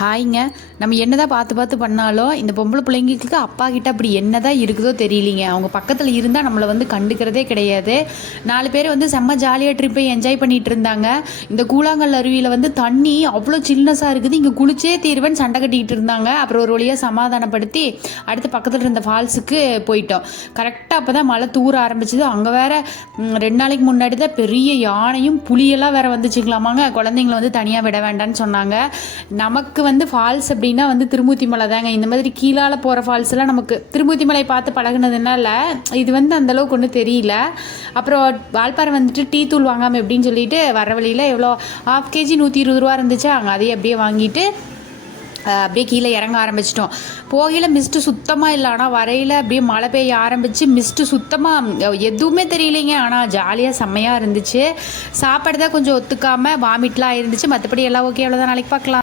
ஹாய்ங்க. நம்ம என்னதான் பார்த்து பார்த்து பண்ணாலும் இந்த பொம்பளை பிள்ளைங்களுக்கு அப்பா கிட்ட அப்படி என்னதான் இருக்குதோ தெரியலிங்க. அவங்க பக்கத்தில் இருந்தால் நம்மளை வந்து கண்டுக்கிறதே கிடையாது. 4 பேர் வந்து செம்ம ஜாலியாக ட்ரிப்பை என்ஜாய் பண்ணிகிட்டு இருந்தாங்க. இந்த கூழாங்கல் அருவியில் வந்து தண்ணி அவ்வளோ சில்னஸாக இருக்குது, இங்கே குளிச்சே தீர்வேன்னு சண்டை கட்டிக்கிட்டு இருந்தாங்க. அப்புறம் ஒரு வழியாக சமாதானப்படுத்தி அடுத்து பக்கத்தில் இருந்த ஃபால்ஸுக்கு போயிட்டோம். கரெக்டாக அப்போ தான் மழை தூர ஆரம்பிச்சிது. அங்கே வேற 2 நாளைக்கு முன்னாடி தான் பெரிய யானையும் புளியெல்லாம் வேற வந்துச்சுங்களாமாங்க. குழந்தைங்களை வந்து தனியாக விட வேண்டாம்னு சொன்னாங்க. நமக்கு வந்து ஃபால்ஸ் அப்படின்னா வந்து திருமூர்த்தி மலை தாங்க. இந்த மாதிரி கீழால போகிற ஃபால்ஸ் எல்லாம் நமக்கு திருமூர்த்தி மலை பார்த்து பழகுனதுனால இது வந்து அந்தளவுக்கு ஒன்றும் தெரியல. அப்புறம் வால்பாறை வந்துட்டு டீ தூள் வாங்காமல் எப்படின்னு சொல்லிட்டு வர வழியில் எவ்வளோ 1/2 கேஜி 120 ரூபா இருந்துச்சு. அங்கே அதையே அப்படியே வாங்கிட்டு அப்படியே கீழே இறங்க ஆரம்பிச்சிட்டோம். போகையில் மிஸ்ட்டு சுத்தமாக இல்லை, ஆனால் வரையில் அப்படியே மழை பெய்ய ஆரம்பித்து மிஸ்ட்டு சுத்தமாக எதுவுமே தெரியலைங்க. ஆனால் ஜாலியாக செம்மையாக இருந்துச்சு. சாப்பாடு தான் கொஞ்சம் ஒத்துக்காமல் வாமிட்லாம் இருந்துச்சு. மற்றபடி எல்லாம் ஓகே. அவ்வளோதான். நாளைக்கு பார்க்கலாம்.